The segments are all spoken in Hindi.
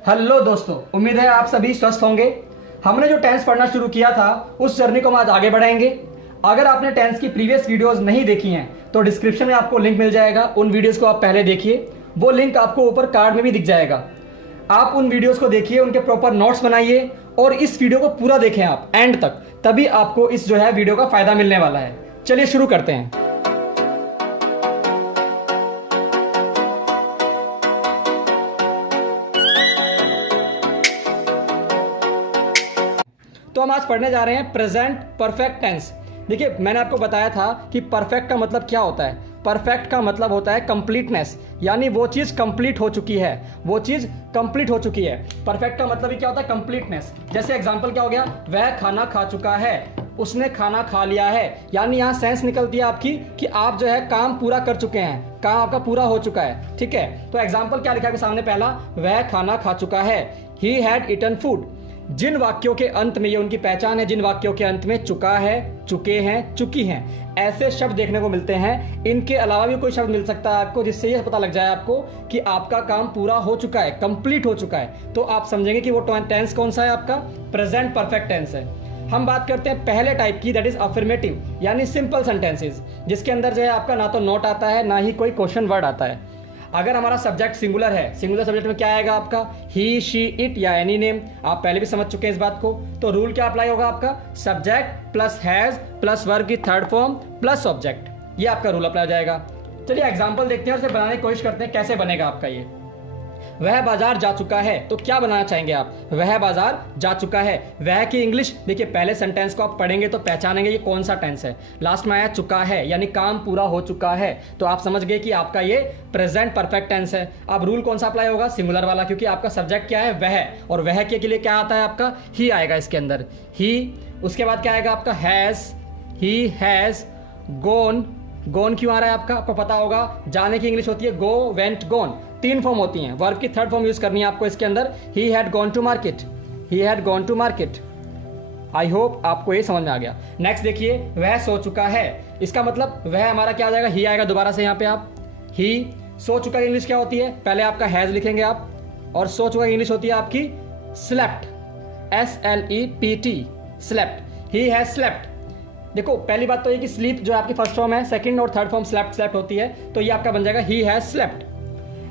हेलो दोस्तों, उम्मीद है आप सभी स्वस्थ होंगे। हमने जो टेंस पढ़ना शुरू किया था उस जर्नी को हम आज आगे बढ़ाएंगे। अगर आपने टेंस की प्रीवियस वीडियोस नहीं देखी हैं तो डिस्क्रिप्शन में आपको लिंक मिल जाएगा, उन वीडियोस को आप पहले देखिए। वो लिंक आपको ऊपर कार्ड में भी दिख जाएगा। आप उन वीडियोस को देखिए, उनके प्रॉपर नोट्स बनाइए और इस वीडियो को पूरा देखें आप एंड तक, तभी आपको इस जो है वीडियो का फायदा मिलने वाला है। चलिए शुरू करते हैं। तो हम आज पढ़ने जा रहे हैं प्रेजेंट परफेक्ट टेंस। देखिए, मैंने आपको बताया था कि परफेक्ट का मतलब क्या होता है। परफेक्ट का मतलब होता है कंप्लीटनेस, यानी वो चीज़ कंप्लीट हो चुकी है, वो चीज़ कंप्लीट हो चुकी है। परफेक्ट का मतलब ही क्या होता है? कंप्लीटनेस। जैसे एग्जांपल क्या हो गया? वह खाना खा चुका है, उसने खाना खा लिया है। यानी यहाँ सेंस निकलती है आपकी कि आप जो है काम पूरा कर चुके हैं, काम आपका पूरा हो चुका है। ठीक है, तो एग्जाम्पल क्या लिखा है सामने? पहला, वह खाना खा चुका है, ही हैड ईटन फूड। जिन वाक्यों के अंत में, ये उनकी पहचान है, जिन वाक्यों के अंत में चुका है, चुके हैं, चुकी हैं, ऐसे शब्द देखने को मिलते हैं। इनके अलावा भी कोई शब्द मिल सकता है आपको जिससे ये पता लग जाए आपको कि आपका काम पूरा हो चुका है, कंप्लीट हो चुका है। तो आप समझेंगे कि वो टेंस कौन सा है? आपका प्रेजेंट परफेक्ट टेंस है। हम बात करते हैं पहले टाइप की, दैट इज अफर्मेटिव, यानी सिंपल सेंटेंसेस, जिसके अंदर जो है आपका ना तो नोट आता है ना ही कोई क्वेश्चन वर्ड आता है। अगर हमारा सब्जेक्ट सिंगुलर है, सिंगुलर सब्जेक्ट में क्या आएगा आपका? ही, शी, इट या एनी नेम। आप पहले भी समझ चुके हैं इस बात को। तो रूल क्या अप्लाई होगा आपका? Subject plus has plus verb की थर्ड फॉर्म प्लस ऑब्जेक्ट, ये आपका रूल अप्लाई हो जाएगा। चलिए एग्जांपल देखते हैं और इसे बनाने की कोशिश करते हैं कैसे बनेगा आपका ये। वह बाजार जा चुका है, तो क्या बनाना चाहेंगे आप? वह बाजार जा चुका है। वह की इंग्लिश देखिए, पहले सेंटेंस को आप पढ़ेंगे तो पहचानेंगे ये कौन सा टेंस है। लास्ट में आया चुका है, यानी काम पूरा हो चुका है, तो आप समझ गए कि आपका ये प्रेजेंट परफेक्ट टेंस है। अब रूल कौन सा अप्लाई होगा? सिंगुलर वाला, क्योंकि आपका सब्जेक्ट क्या है? वह, और वह के लिए क्या आता है आपका? ही आएगा इसके अंदर, ही। उसके बाद क्या आएगा आपका? Has, he has gone. Gone क्यों आ रहा है आपका? आपको पता होगा, जाने की इंग्लिश होती है गो, वेंट, गॉन। तीन फॉर्म होती हैं, वर्ब की थर्ड फॉर्म यूज करनी है आपको इसके अंदर। He had gone to market, he had gone to market. I hope आपको ये समझ में आ गया। नेक्स्ट देखिए, वह सो चुका है। इसका मतलब वह हमारा क्या आ जाएगा? ही आएगा दोबारा से यहाँ पे आप। ही सो चुका की इंग्लिश क्या होती है? पहले आपका हैज लिखेंगे आप, और सो चुका की इंग्लिश होती है आपकी slept, SLEPT, slept. He has slept. देखो, पहली बात तो ये कि स्लीप जो आपकी फर्स्ट फॉर्म है, सेकंड और थर्ड फॉर्म स्लेप्ट स्लेप्ट होती है, तो ये आपका बन जाएगा ही हैज स्लेप्ट।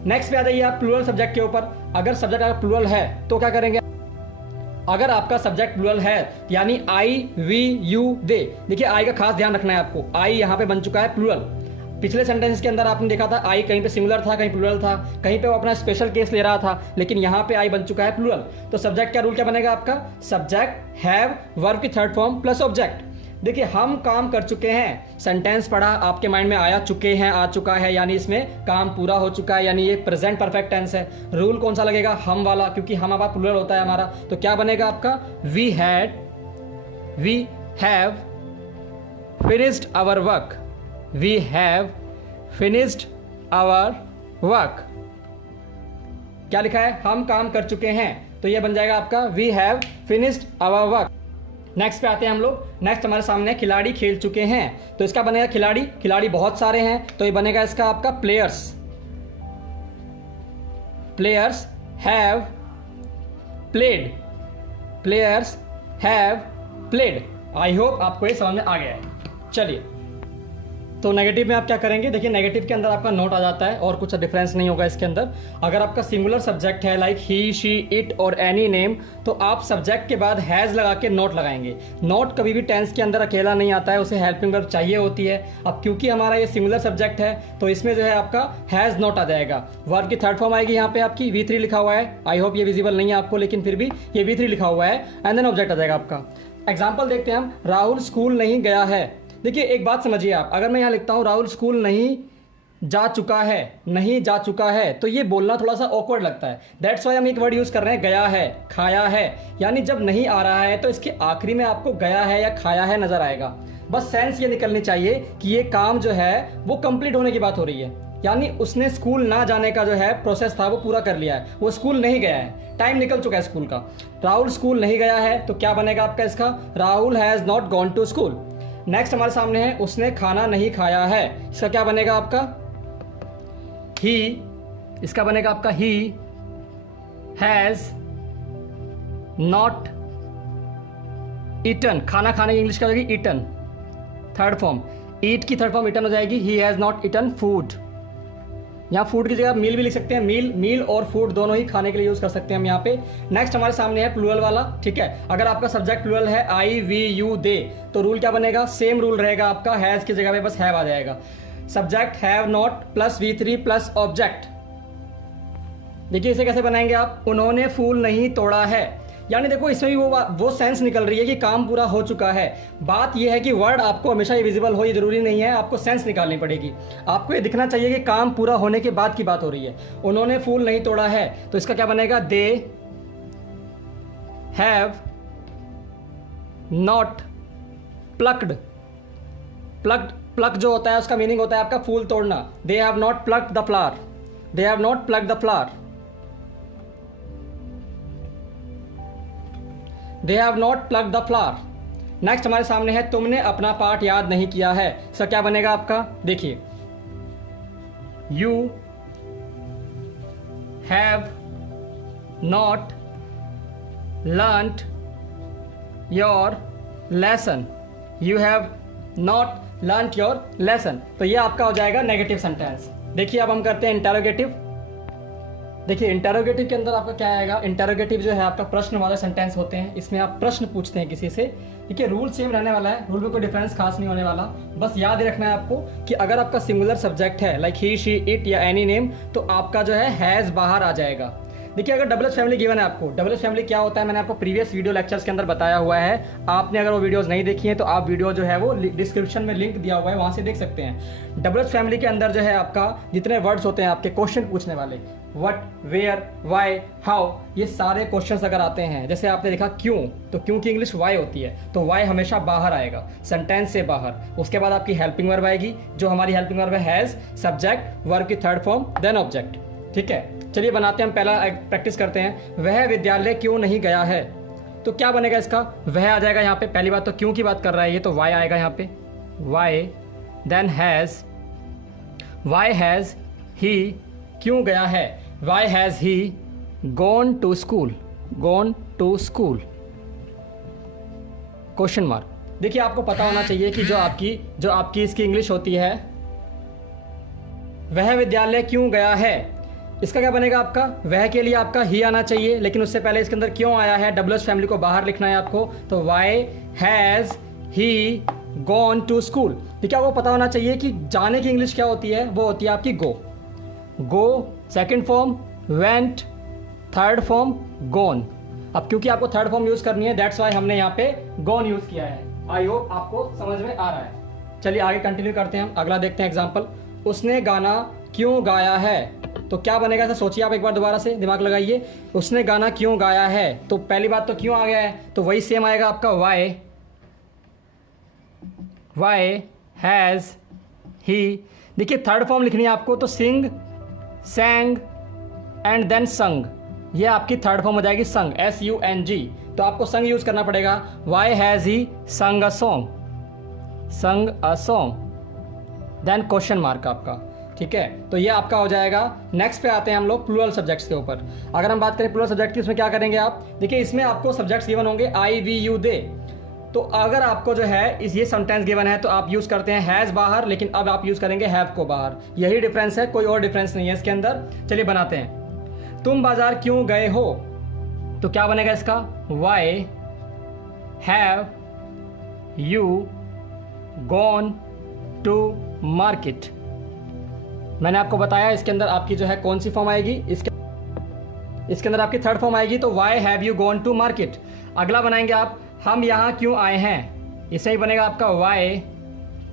नेक्स्ट पे आ जाइए आप प्लूरल सब्जेक्ट के ऊपर। अगर सब्जेक्ट आपका प्लूरल है तो क्या करेंगे? अगर आपका सब्जेक्ट प्लूरल है, यानी आई, वी, यू, दे। देखिए, आई का खास ध्यान रखना है आपको। आई यहाँ पे बन चुका है प्लूरल। पिछले सेंटेंस के अंदर आपने देखा था आई कहीं पे सिंगुलर था, कहीं प्लूरल था, कहीं पे वो अपना स्पेशल केस ले रहा था, लेकिन यहाँ पे आई बन चुका है प्लूरल। तो सब्जेक्ट का रूल क्या बनेगा आपका? सब्जेक्ट, हैव, वर्ब की थर्ड फॉर्म प्लस ऑब्जेक्ट। देखिए, हम काम कर चुके हैं, सेंटेंस पढ़ा, आपके माइंड में आया चुके हैं, आ चुका है, यानी इसमें काम पूरा हो चुका है, यानी ये प्रेजेंट परफेक्ट टेंस है। रूल कौन सा लगेगा? हम वाला, क्योंकि हम हमारा प्लूरल होता है हमारा। तो क्या बनेगा आपका? We have finished our work, we have finished our work. क्या लिखा है? हम काम कर चुके हैं, तो ये बन जाएगा आपका we have finished our work. Next पे आते हैं हम लोग। नेक्स्ट हमारे सामने खिलाड़ी खेल चुके हैं, तो इसका बनेगा खिलाड़ी। खिलाड़ी बहुत सारे हैं, तो ये बनेगा इसका आपका players. Players have played, players have played. I hope आपको ये समझ में आ गया है। चलिए, तो नेगेटिव में आप क्या करेंगे? देखिए, नेगेटिव के अंदर आपका नोट आ जाता है और कुछ डिफरेंस नहीं होगा इसके अंदर। अगर आपका सिंगुलर सब्जेक्ट है लाइक ही, शी, इट और एनी नेम, तो आप सब्जेक्ट के बाद हैज लगा के नोट लगाएंगे। नोट कभी भी टेंस के अंदर अकेला नहीं आता है, उसे हेल्पिंग वर्ब चाहिए होती है। अब क्योंकि हमारा ये सिंगुलर सब्जेक्ट है, तो इसमें जो है आपका हैज नोट आ जाएगा। वर्ब की थर्ड फॉर्म आएगी यहाँ पे आपकी, V3 लिखा हुआ है। आई होप ये विजिबल नहीं है आपको, लेकिन फिर भी ये V3 लिखा हुआ है, एंड देन ऑब्जेक्ट आ जाएगा आपका। एग्जाम्पल देखते हैं हम। राहुल स्कूल नहीं गया है। देखिए, एक बात समझिए आप, अगर मैं यहाँ लिखता हूँ राहुल स्कूल नहीं जा चुका है, नहीं जा चुका है, तो ये बोलना थोड़ा सा ऑकवर्ड लगता है। दैट्स वाई हम एक वर्ड यूज कर रहे हैं, गया है, खाया है। यानी जब नहीं आ रहा है तो इसके आखिरी में आपको गया है या खाया है नजर आएगा। बस सेंस ये निकलनी चाहिए कि ये काम जो है वो कंप्लीट होने की बात हो रही है, यानी उसने स्कूल ना जाने का जो है प्रोसेस था वो पूरा कर लिया है, वो स्कूल नहीं गया है, टाइम निकल चुका है स्कूल का। राहुल स्कूल नहीं गया है, तो क्या बनेगा आपका इसका? Rahul has not gone to school. Next हमारे सामने है उसने खाना नहीं खाया है, इसका क्या बनेगा आपका? ही, इसका बनेगा आपका ही हैज़ नॉट ईटन, खाना खाने की इंग्लिश क्या हो जाएगी, ईटन। थर्ड फॉर्म, ईट की थर्ड फॉर्म ईटन हो जाएगी, he has not eaten food. यहाँ फूड की जगह मील भी लिख सकते हैं, मील और फूड दोनों ही खाने के लिए यूज कर सकते हैं हम यहाँ पे। नेक्स्ट हमारे सामने है प्लूरल वाला, ठीक है। अगर आपका सब्जेक्ट प्लूरल है आई वी यू दे, तो रूल क्या बनेगा, सेम रूल रहेगा आपका, हैज की जगह पे बस हैव आ जाएगा। Subject have not plus V3 plus object. देखिए इसे कैसे बनाएंगे आप, उन्होंने फूल नहीं तोड़ा है, यानी देखो इसमें भी वो सेंस निकल रही है कि काम पूरा हो चुका है। बात यह है कि वर्ड आपको हमेशा ही विजिबल हो, ये जरूरी नहीं है, आपको सेंस निकालनी पड़ेगी। आपको ये दिखना चाहिए कि काम पूरा होने के बाद की बात हो रही है। उन्होंने फूल नहीं तोड़ा है, तो इसका क्या बनेगा, they have not plucked. Pluck जो होता है उसका मीनिंग होता है आपका फूल तोड़ना। दे have not plucked the flower, they have not plucked the flower, they have not plucked the flower. Next हमारे सामने है तुमने अपना पार्ट याद नहीं किया है, सर क्या बनेगा आपका, देखिए you have not learned your lesson, you have not learned your lesson. तो ये आपका हो जाएगा नेगेटिव सेंटेंस। देखिए अब हम करते हैं इंटेरोगेटिव। देखिए इंटेरोगेटिव के अंदर आपका क्या आएगा, इंटेरोगेटिव जो है आपका प्रश्न वाले सेंटेंस होते हैं, इसमें आप प्रश्न पूछते हैं किसी से। देखिए रूल सेम रहने वाला है, रूल में कोई डिफरेंस खास नहीं होने वाला। बस याद रखना है आपको कि अगर आपका सिंगुलर सब्जेक्ट है लाइक ही शी इट या एनी नेम, तो आपका जो है हैज बाहर आ जाएगा। देखिए अगर डबल एच फैमिली गिवन है आपको, डबल एच फैमिली क्या होता है मैंने आपको प्रीवियस वीडियो लेक्चर्स के अंदर बताया हुआ है। आपने अगर वो वीडियोस नहीं देखी हैं तो आप वीडियो जो है वो डिस्क्रिप्शन में लिंक दिया हुआ है, वहां से देख सकते हैं। डबल एच फैमिली के अंदर जो है आपका जितने वर्ड्स होते हैं आपके क्वेश्चन पूछने वाले, व्हाट, वेयर, व्हाई, हाउ, ये सारे क्वेश्चंस अगर आते हैं, जैसे आपने देखा क्यों, तो क्यों की इंग्लिश वाई होती है, तो वाई हमेशा बाहर आएगा सेंटेंस से बाहर। उसके बाद आपकी हेल्पिंग वर्ब आएगी, जो हमारी हेल्पिंग वर्ब है हैज, सब्जेक्ट, वर्ब की थर्ड फॉर्म, देन ऑब्जेक्ट। ठीक है, चलिए बनाते हैं, पहला प्रैक्टिस करते हैं। वह विद्यालय क्यों नहीं गया है, तो क्या बनेगा इसका, वह आ जाएगा यहाँ पे। पहली बात तो क्यों की बात कर रहा है ये, तो वाई आएगा यहाँ पे, why, then has, why has he क्यों गया है, why has he gone to school, gone to school, question mark. देखिए आपको पता होना चाहिए कि जो आपकी इसकी इंग्लिश होती है, वह विद्यालय क्यों गया है, इसका क्या बनेगा आपका, वह के लिए आपका ही आना चाहिए, लेकिन उससे पहले इसके अंदर क्यों आया है, डबल एच फैमिली को बाहर लिखना है आपको, तो why has he gone to school. ठीक है, आपको पता होना चाहिए कि जाने की इंग्लिश क्या होती है, वो होती है आपकी go. Go second form, went third form, gone. अब क्योंकि आपको थर्ड फॉर्म यूज करनी है, दैट्स वाई हमने यहाँ पे गॉन यूज किया है। आई होप आपको समझ में आ रहा है। चलिए आगे कंटिन्यू करते हैं, हम अगला देखते हैं एग्जाम्पल। उसने गाना क्यों गाया है, तो क्या बनेगा, ऐसा सोचिए आप एक बार, दोबारा से दिमाग लगाइए। उसने गाना क्यों गाया है, तो पहली बात तो क्यों आ गया है, तो वही सेम आएगा आपका वाई, वाई हैज ही। देखिए थर्ड फॉर्म लिखनी है आपको, तो सिंग, सैंग एंड देन संग, ये आपकी थर्ड फॉर्म हो जाएगी संग, SUNG। तो आपको संग यूज करना पड़ेगा, वाई हैज ही संग a song, sung a song, then question mark आपका। ठीक है, तो ये आपका हो जाएगा। नेक्स्ट पे आते हैं हम लोग प्लूरल सब्जेक्ट्स के ऊपर। अगर हम बात करें प्लूरल सब्जेक्ट की, इसमें क्या करेंगे आप, देखिए इसमें आपको सब्जेक्ट्स गिवन होंगे आई वी यू दे। तो अगर आपको जो है ये सेंटेंस गिवन है तो आप यूज करते हैं हैज बाहर, लेकिन अब आप यूज करेंगे हैव को बाहर। यही डिफरेंस है, कोई और डिफरेंस नहीं है इसके अंदर। चलिए बनाते हैं। तुम बाजार क्यों गए हो, तो क्या बनेगा इसका, why have you gone to market. मैंने आपको बताया इसके अंदर आपकी जो है कौन सी फॉर्म आएगी, इसके अंदर आपकी थर्ड फॉर्म आएगी, तो why have you gone to market. अगला बनाएंगे आप, हम यहाँ क्यों आए हैं, इससे ही बनेगा आपका वाई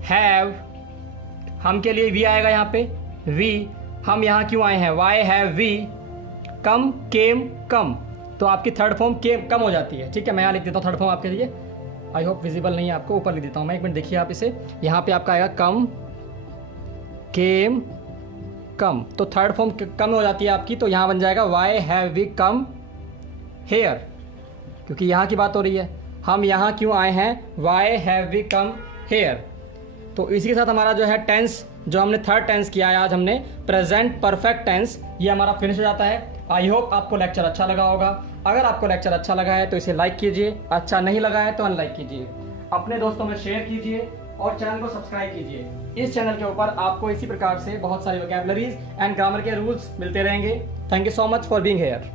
हैव, हम के लिए वी आएगा यहाँ पे, वी, हम यहाँ क्यों आए हैं, वाई हैव वी कम, केम, कम, तो आपकी थर्ड फॉर्म केम कम हो जाती है। ठीक है, मैं यहाँ लिख देता हूँ थर्ड फॉर्म आपके लिए, आई होप विजिबल नहीं है आपको, ऊपर लिख देता हूँ मैं, एक मिनट देखिए आप इसे। यहाँ पे आपका आएगा कम, केम, कम, तो थर्ड फॉर्म कम हो जाती है आपकी, तो यहाँ बन जाएगा why have we come here, क्योंकि यहाँ की बात हो रही है, हम यहाँ क्यों आए हैं, why have we come here. तो इसी के साथ हमारा जो है टेंस, जो हमने थर्ड टेंस किया है आज हमने, प्रेजेंट परफेक्ट टेंस, ये हमारा फिनिश हो जाता है। आई होप आपको लेक्चर अच्छा लगा होगा। अगर आपको लेक्चर अच्छा लगा है तो इसे लाइक कीजिए, अच्छा नहीं लगा है तो अनलाइक कीजिए, अपने दोस्तों में शेयर कीजिए और चैनल को सब्सक्राइब कीजिए। इस चैनल के ऊपर आपको इसी प्रकार से बहुत सारी वोकैबुलरीज एंड ग्रामर के रूल्स मिलते रहेंगे। Thank you so much for being here.